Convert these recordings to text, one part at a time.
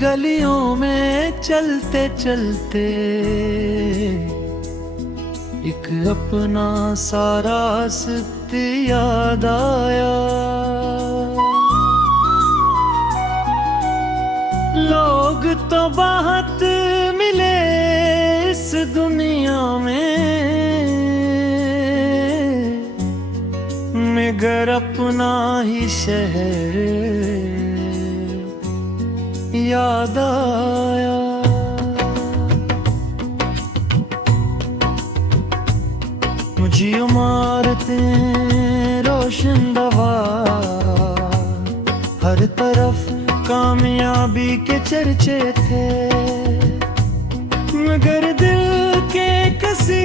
गलियों में चलते चलते एक अपना सारा रास्ता याद आया। लोग तो बहुत मिले इस दुनिया में, मगर अपना ही शहर याद आया। मुझे इमारतें रोशन दवा, हर तरफ कामयाबी के चर्चे थे, मगर दिल के किसी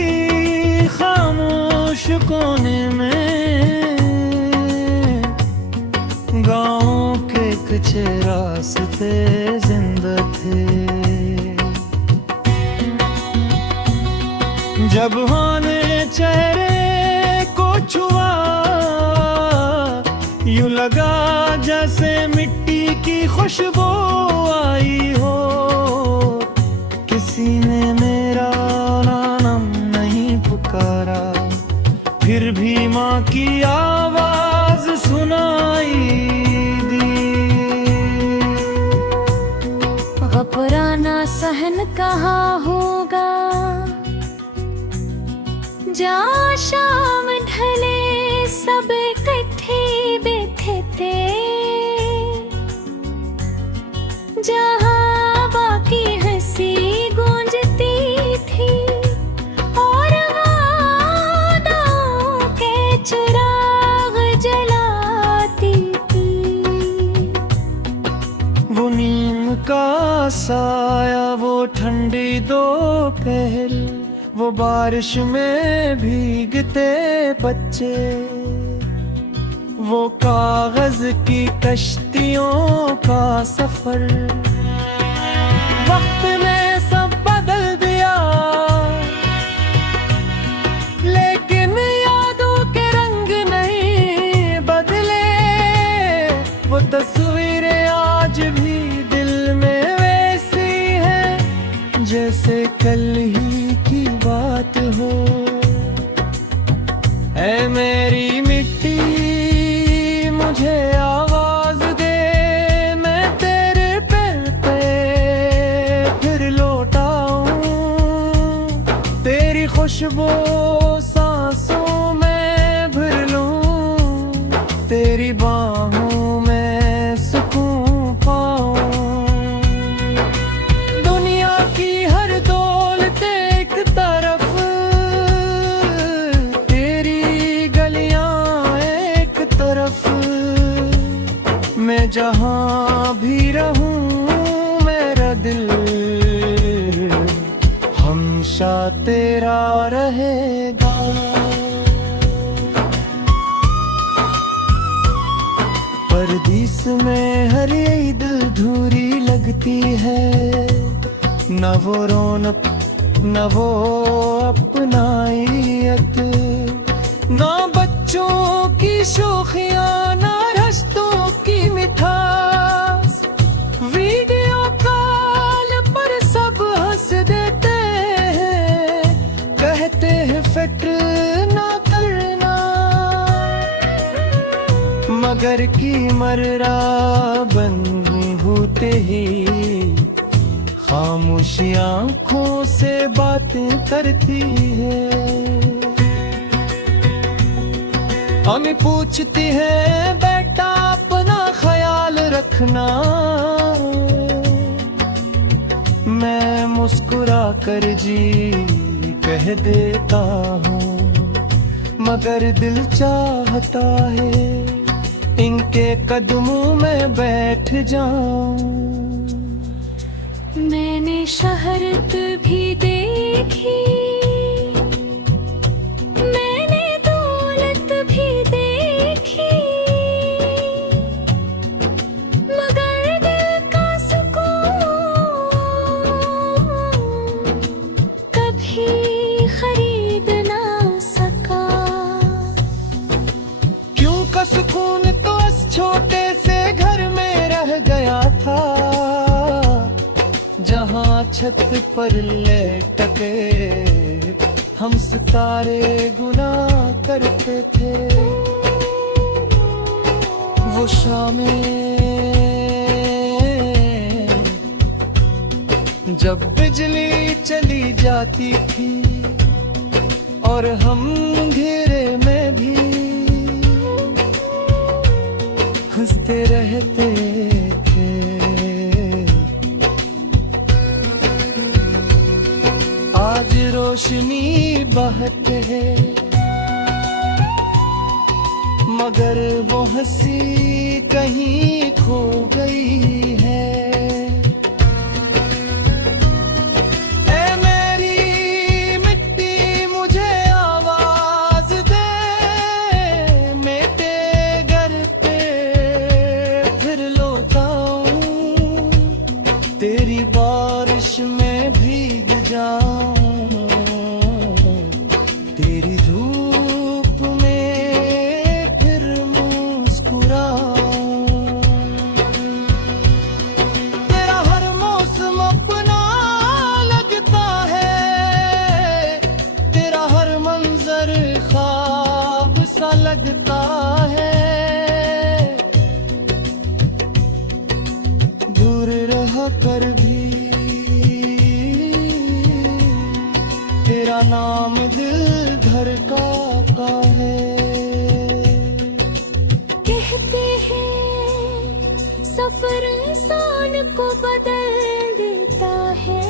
खामोश कोने में गाँव के कुछ रास्ते जिंदा थे। जब होने चेहरे को छुआ, यूं लगा जैसे मिट्टी की खुशबू आई हो। किसी ने मेरा नाम नहीं पुकारा, फिर भी माँ की आवाज सुनाई दी। घबराना सहन कहाँ होगा, जहाँ शाम ढले सब इकट्ठे बैठे थे, जहाँ बाकी हंसी गूंजती थी और वादों के चिराग जलाती थी। वो नीम का साया, वो ठंडी दोपहर, वो बारिश में भीगते बच्चे, वो कागज की कश्तियों का सफर। वक्त ने सब बदल दिया, लेकिन यादों के रंग नहीं बदले। वो तस्वीरें आज भी दिल में वैसी हैं जैसे कल ही की बात हो। ऐ मेरी मिट्टी मुझे आवाज दे, मैं तेरे पैर पे फिर लौट आऊं। तेरी खुशबू सांसों में भर लूं, तेरी बाहों में सुकून पाऊं। दुनिया की हर दौलत एक तरफ, तेरी गलियां एक तरफ। मैं जहाँ भी रहूं मेरा दिल हमेशा तेरा रहेगा। परदीस में हर ईद अधूरी लगती है, न वो रौनक न वो अपनाइत, न बच्चों की शोखियाँ न रिश्तों की मिठास। वीडियो कॉल पर सब हंस देते हैं, कहते हैं फिक्र ना करना, मगर की मर्रा बंद होते ही खामोशी आंखों से बातें करती है। हमें पूछती है बेटा अपना ख्याल रखना, मैं मुस्कुरा कर जी कह देता हूँ, मगर दिल चाहता है इनके कदमों में बैठ जाऊं। मैंने शहरत भी देखी, मैंने दौलत भी देखी, मगर दिल का सुकून कभी खरीद ना सका। क्यों का सुकून तो इस छोटे से घर में रह गया था, छत पर लटके हम सितारे गुना करते थे। वो शामें जब बिजली चली जाती थी और हम अंधेरे में भी हंसते रहते थे। आज रोशनी बहत है मगर वो हंसी कहीं खो गई है। तेरी बारिश में भीग जाऊं, तेरी धूप में फिर मुस्कुराऊं। तेरा हर मौसम अपना लगता है, तेरा हर मंजर ख्वाब सा लगता है। दूर रह कर भी तेरा नाम दिल धड़काता है। कहते हैं सफर इंसान को बदल देता है,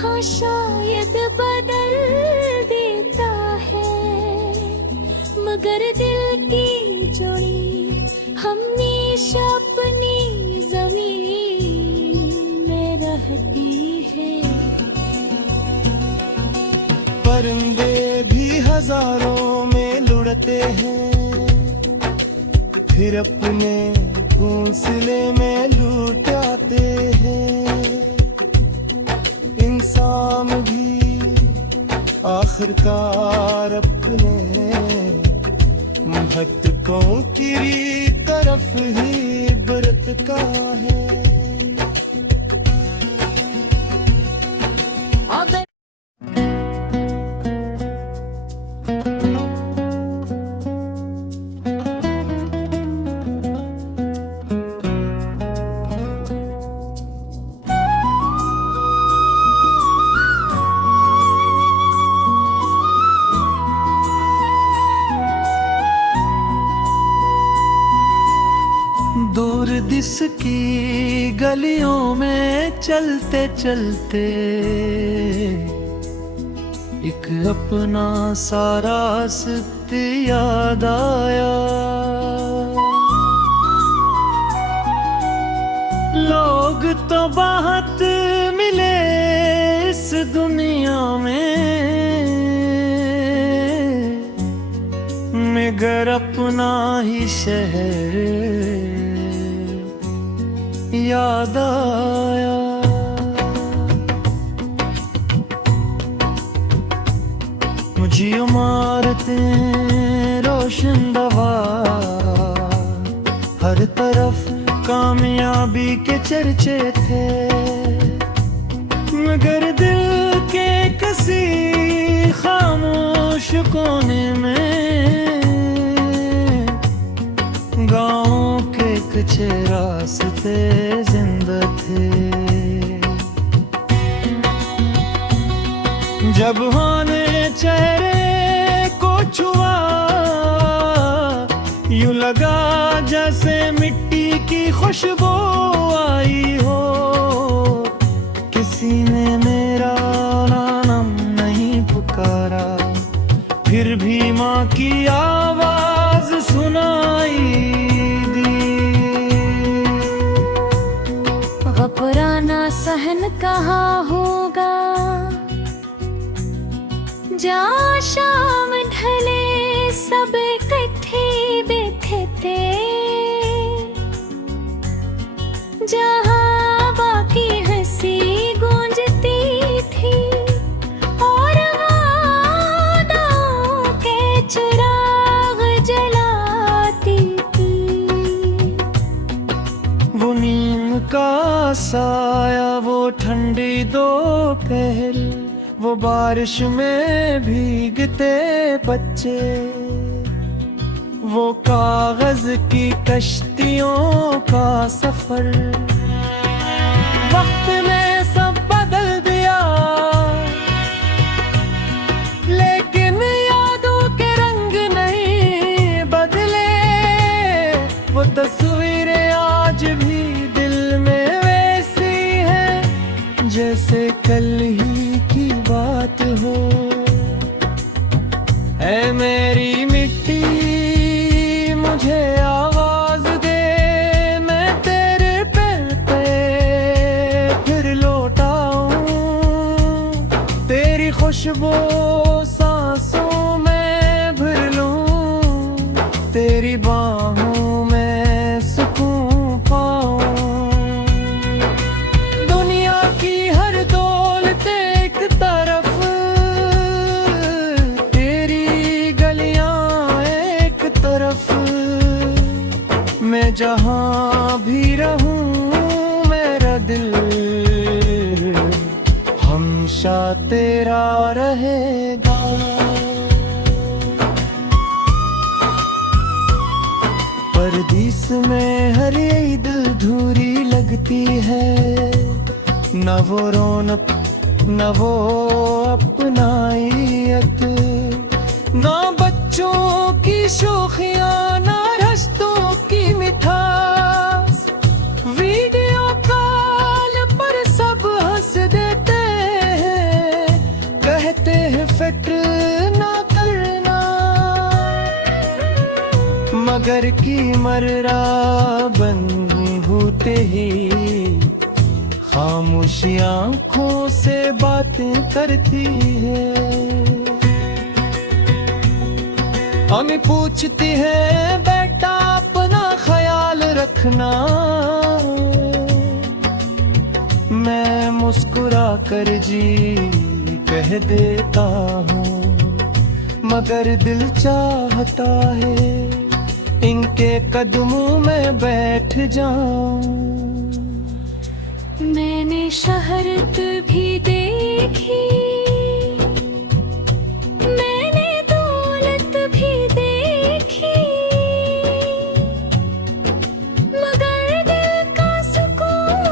हाँ शायद बदल देता है, मगर दिल की जोड़ी हमेशा अपनी जमीन में रहती है। परिंदे भी हजारों में लुढ़ते हैं फिर अपने घोंसले में लूट आते हैं। इंसान भी आखिरकार अपने भटकों की तरफ ही बरतता है। दूर दिस की गलियों में चलते चलते एक अपना सारा रास्ता याद आया। लोग तो बहुत मिले इस दुनिया में मगर अपना ही शहर याद आया। मुझे इमारतें रोशन दवा हर तरफ कामयाबी के चर्चे थे मगर दिल के किसी खामोश कोने में गाँव के कच्चे रास्ते जिंदा थे। जब होने चेहरे को छुआ यूं लगा जैसे मिट्टी की खुशबू आई हो। किसी ने मेरा नाम नहीं पुकारा फिर भी माँ की आवाज सुनाई दी। घबराना सहन कहाँ होगा जहाँ शाम ढले सब इकट्ठे बैठे थे, जहाँ बाकी हंसी गूंजती थी और वादाओं के चिराग जलाती थी। वो नीम का साया वो ठंडी दोपहर, वो बारिश में भीगते बच्चे, वो कागज की कश्तियों का सफर। वक्त ने सब बदल दिया, लेकिन यादों के रंग नहीं बदले। वो तस्वीरें आज भी दिल में वैसी हैं, जैसे कल ही की बात हो। ऐ मेरी मिट्टी मुझे आवाज दे, मैं तेरे पैर पे फिर लौट आऊं। तेरी खुशबू सांसों में भर लूं, तेरी बाहों में सुकून पाऊं। दुनिया की हर दौलत एक तरफ, तेरी गलियां एक तरफ। मैं जहां भी रहूं मेरा दिल हमेशा तेरा रहेगा। परदेस में हर ईद अधूरी लगती है, न वो रौनक न वो अपनाइत, ना बच्चों की शोखियां ना रिश्तों की मिठास। वीडियो कॉल पर सब हंस देते हैं, कहते हैं फिक्र ना करना, मगर की मर्रा बंद होते ही खामोशी आंखों से बातें करती है। हमें पूछती है बेटा अपना ख्याल रखना, मैं मुस्कुरा कर जी कह देता हूँ, मगर दिल चाहता है इनके कदमों में बैठ जाऊं। मैंने शहरत भी देखी, मैंने दौलत भी देखी, मगर दिल का सुकून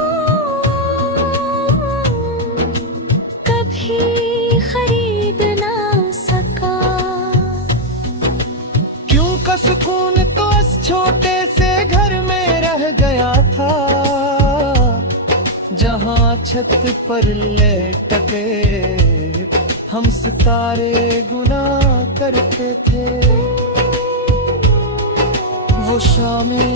कभी खरीद ना सका। क्यों का सुकून तो इस छोटे से घर में रह गया था, जहाँ छत पर लेट के हम सितारे गुनाह करते थे। वो शामें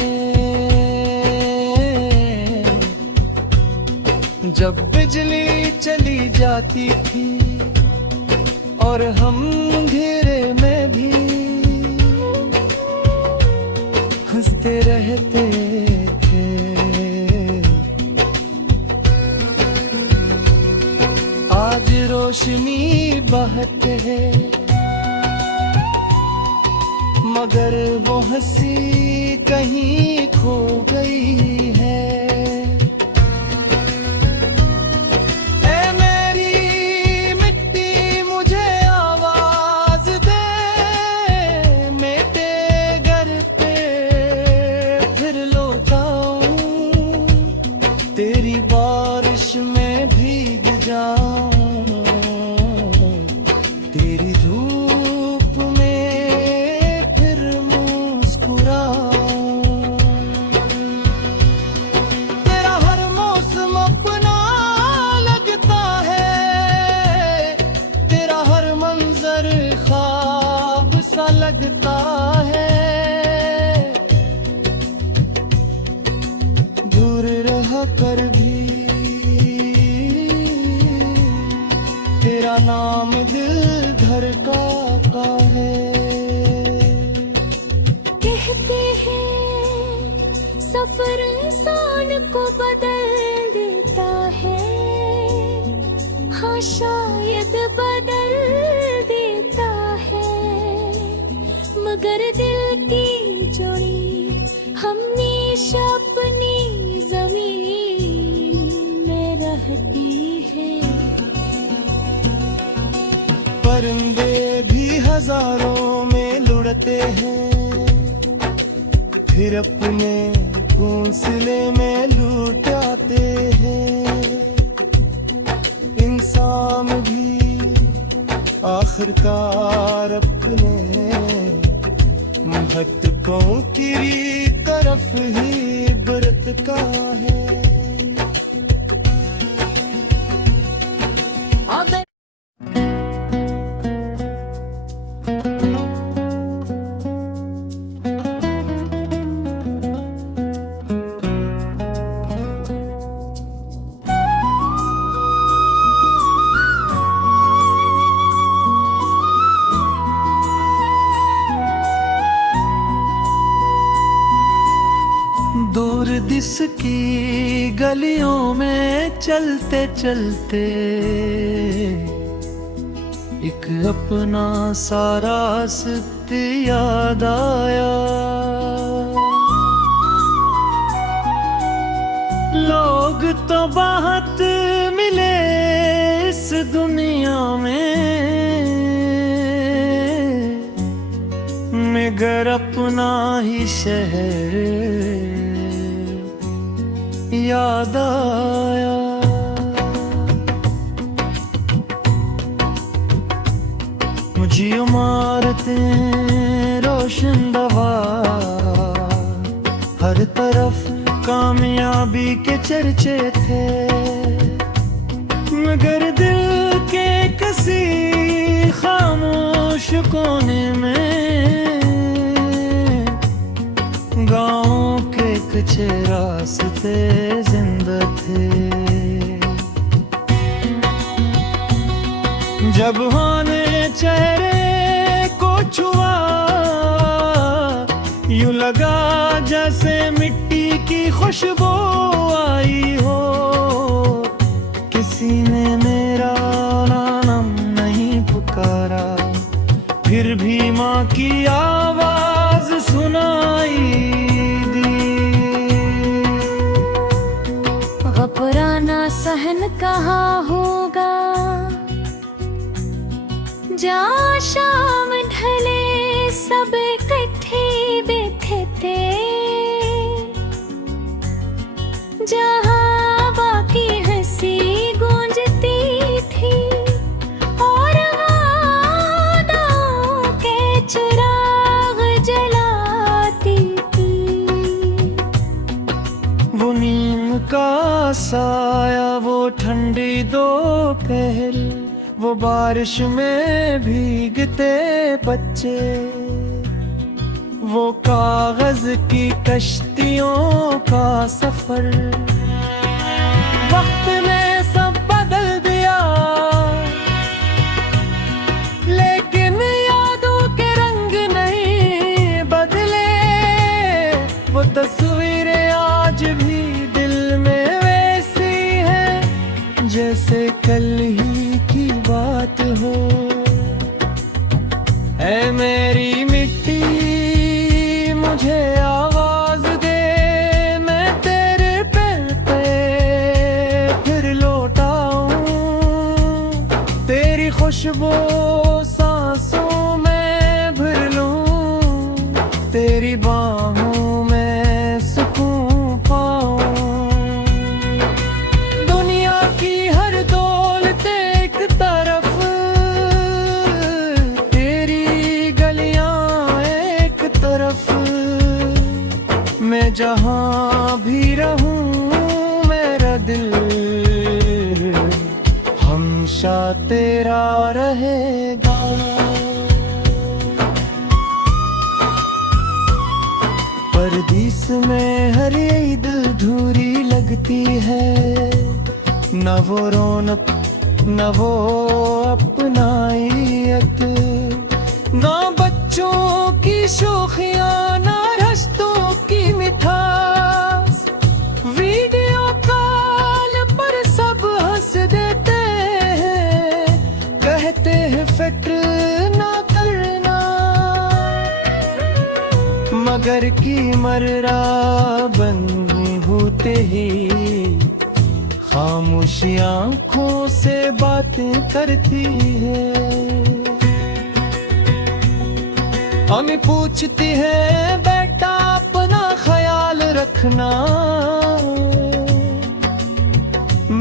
जब बिजली चली जाती थी और हम अंधेरे में भी हंसते रहते थे। आज रोशनी बहत है, मगर वो हंसी कहीं खो गई है। ऐ मेरी मिट्टी मुझे आवाज दे, मैं तेरे घर पे फिर लौट आऊं। तेरी बारिश में भीग जाऊं, तेरी धूप में फिर मुस्कुराऊं। तेरा हर मौसम अपना लगता है, तेरा हर मंजर ख्वाब सा लगता है। दूर रह कर भी तेरा नाम दिल धड़का है। कहते हैं सफर इंसान को बदल देता है, हाँ शायद बदल देता है, मगर दिल की जोड़ी हमेशा अपनी जमीन में रहती परिंदे भी हजारों में लुढ़ते हैं, फिर अपने घोंसले में लूट आते हैं। इंसान भी आखिरकार अपने महत्वों की तरफ ही बरतता है। दूर दिस की गलियों में चलते चलते एक अपना सा रास्ता याद आया। लोग तो बहुत मिले इस दुनिया में, मगर अपना ही शहर याद आया। मुझे इमारतें रोशन दवार, हर तरफ कामयाबी के चर्चे थे, मगर दिल के किसी खामोश कोने में गाँव के कुछ रास्ते जिंदा थे। जब होने चेहरे को छुआ, यूं लगा जैसे मिट्टी की खुशबू आई हो। किसी ने मेरा नाम नहीं पुकारा, फिर भी माँ की आवाज सुनाई दी। घबराना सहन कहाँ होगा, जहाँ शाम ढले सब इकट्ठे बैठे थे, जहाँ बाकी हंसी गूंजती थी और वादों के चिराग जलाती थी। वो नीम का साया, वो ठंडी दोपहर, वो बारिश में भीगते बच्चे, वो कागज की कश्तियों का सफर। वक्त ने सब बदल दिया, लेकिन यादों के रंग नहीं बदले। वो तस्वीरें आज भी दिल में वैसी हैं, जैसे कल ही की बात हो। ऐ मेरी मिट्टी मुझे आवाज दे, मैं तेरे पैर पे फिर लौट आऊं। तेरी खुशबू सांसों में भर लूं, तेरी बाहों में सुकून पाऊं। दुनिया की हर दौलत एक तरफ, तेरी गलियां एक तरफ। मैं जहाँ भी रहूं मेरा दिल हमेशा तेरा रहेगा। परदेस में हर ईद अधूरी लगती है, न वो रौनक न वो अपनाइत, न बच्चों की शोखियाँ न रिश्तों की मिठास। वीडियो कॉल पर सब हंस देते हैं, कहते हैं फिक्र ना करना, मगर की मर्रा बंदी होते ही खामोशी आंखों से बातें करती है। अम्मी पूछती है बेटा अपना ख्याल रखना,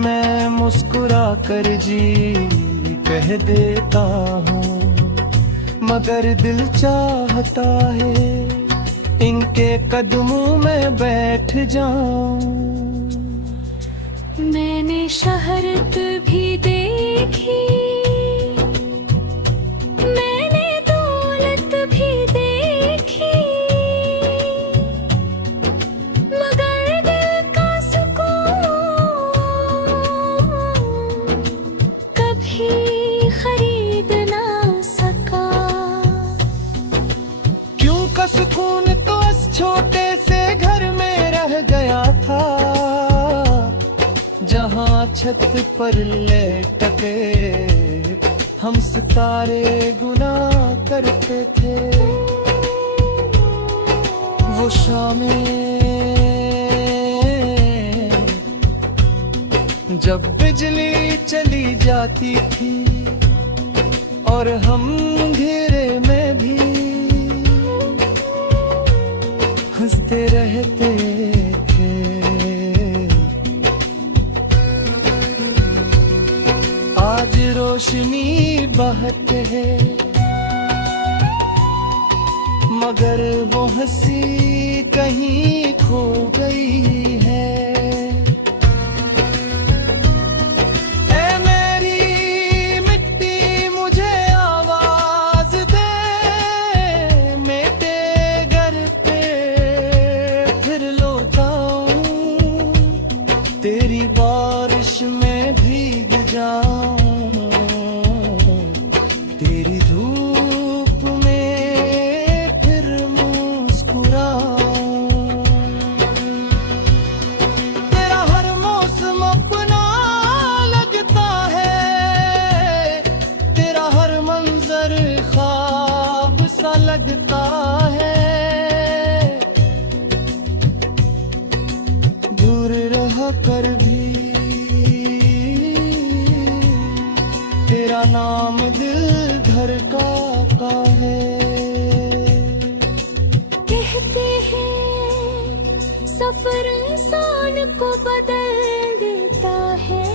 मैं मुस्कुरा कर जी कह देता हूँ, मगर दिल चाहता है इनके कदमों में बैठ जाऊं। मैंने शहरत भी देखी, मैंने दौलत भी देखी, मगर दिल का सुकून कभी खरीद ना सका। क्यों का सुकून तो इस छोटे से घर में रह गया था, जहाँ छत पर लेट के हम सितारे गुना करते थे। वो शामें जब बिजली चली जाती थी और हम अंधेरे में भी हंसते रहते थे। आज रोशनी बहत है मगर वो हंसी कहीं खो गई है। ऐ मेरी मिट्टी मुझे आवाज दे, मेरे घर पे फिर लौटाऊं, तेरी बारिश में भीग जाऊं, तेरी धूप में फिर मुस्कुराऊं। तेरा हर मौसम अपना लगता है, तेरा हर मंजर ख्वाब सा लगता है। दूर रह कर भी तेरा नाम दिल धड़का है। कहते हैं सफर इंसान को बदल देता है,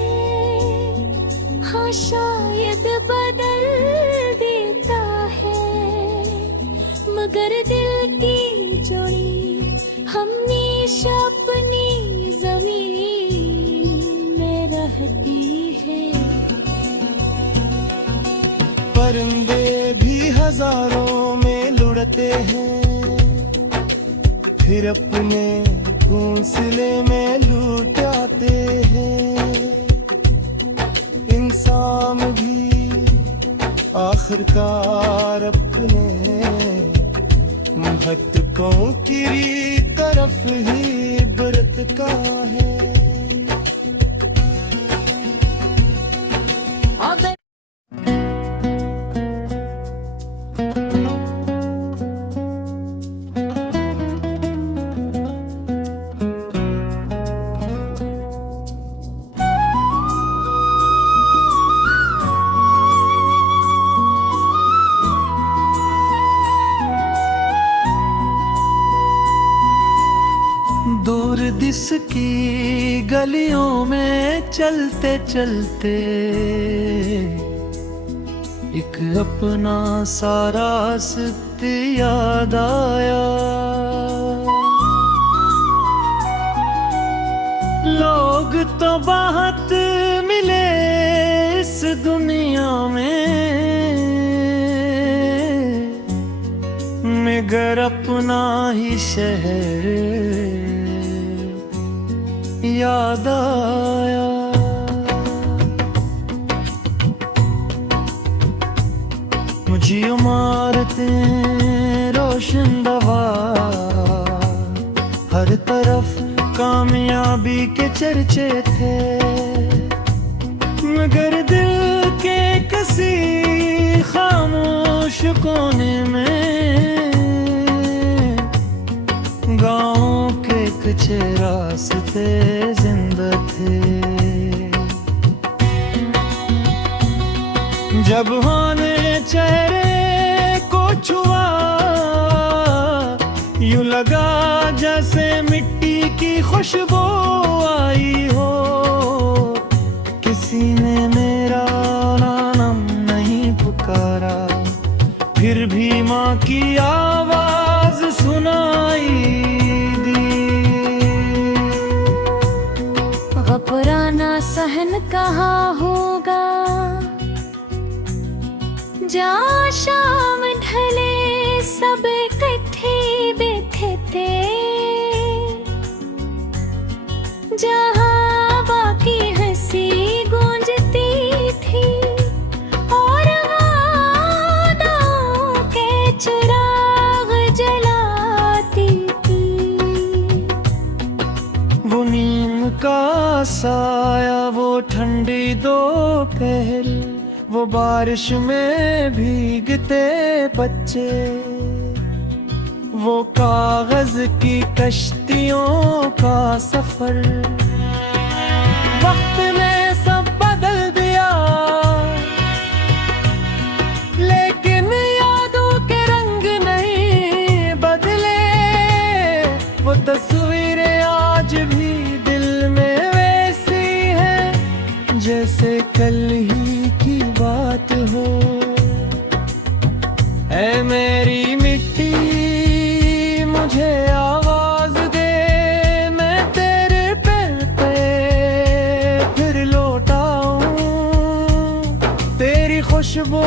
हाँ शायद बदल देता है, मगर दिल की जोड़ी हमेशा अपनी जमीन में रहती है। परिंदे भी हजारों में लुढ़ते हैं, फिर अपने घोंसले में लूट आते हैं। इंसान भी आखिरकार अपने महत्वों की तरफ ही बरतता है। दूर दिस की गलियों में चलते चलते एक अपना सारा रास्ता याद आया। लोग तो बहुत मिले इस दुनिया में, मगर अपना ही शहर याद आया। मुझे इमारतें रोशन दवा, हर तरफ कामयाबी के चर्चे थे, मगर दिल के किसी खामोश कोने में गाँव के कुछ रास्ते जिंदा थे। जब होने चेहरे को छुआ, यूं लगा जैसे मिट्टी की खुशबू आई हो। किसी ने मेरा नाम नहीं पुकारा, फिर भी माँ की आवाज सुनाई दी। घबराना सहन कहाँ होगा, जहाँ शाम ढले सब इकट्ठे बैठे थे, जहाँ बाकी हंसी गूंजती थी और वादों के चिराग जलाती थी। वो नीम का साया, वो ठंडी दोपहर, वो बारिश में भीगते बच्चे, वो कागज की कश्तियों का सफर। वक्त ने सब बदल दिया, लेकिन यादों के रंग नहीं बदले। वो तस्वीरें आज भी दिल में वैसी हैं, जैसे कल ही की बात हो। ऐ मेरी मिट्टी मुझे आवाज दे, मैं तेरे पैर पे फिर लौट आऊं। तेरी खुशबू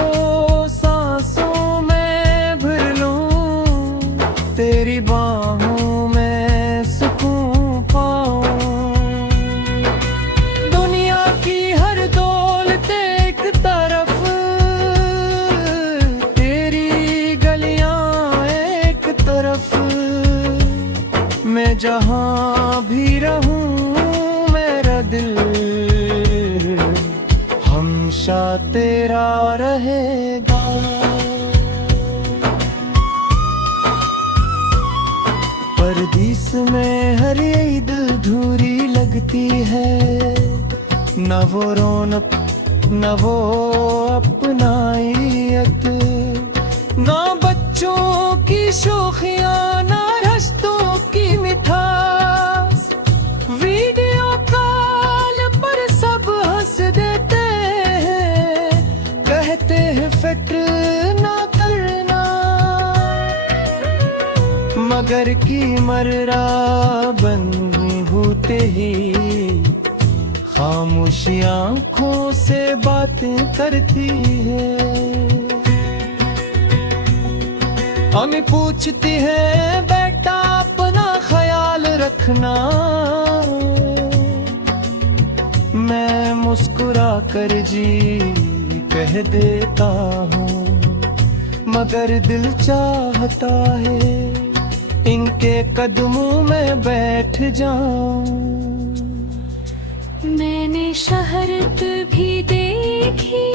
सांसों में भर लूं, तेरी बाहों में सुकून पाऊं। दुनिया की हर दौलत एक तरफ, तेरी गलियां एक तरफ। मैं जहाँ भी रहूं मेरा दिल हमेशा तेरा रहेगा। परदीस में हर ईद अधूरी लगती है, न वो रौनक न वो अपनाइत, न बच्चों की शोखियाँ न रिश्तों की मिठास। वीडियो कॉल पर सब हंस देते हैं, कहते हैं फिक्र ना करना, मगर की मर्रा बंद होते ही खामोशी आंखों से बातें करती है। हमें पूछती है बेटा अपना ख्याल रखना, मैं मुस्कुरा कर जी कह देता हूँ, मगर दिल चाहता है इनके कदमों में बैठ जाऊं। मैंने शहरत भी देखी,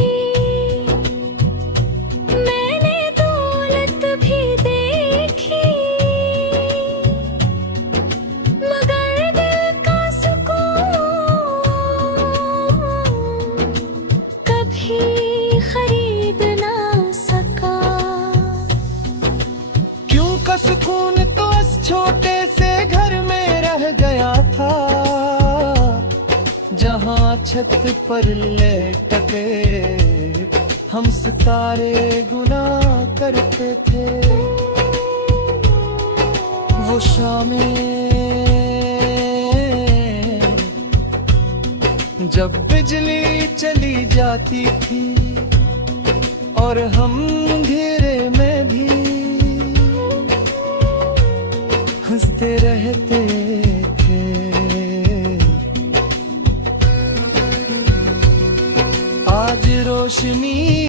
मैंने दौलत भी देखी, मगर दिल का सुकून कभी खरीद ना सका। क्यों का सुकून तो इस छोटे से घर में रह गया था, जहाँ छत पर लेटके हम सितारे गुना करते थे। वो शामें जब बिजली चली जाती थी और हम अंधेरे में भी हंसते रहते थे। आज रोशनी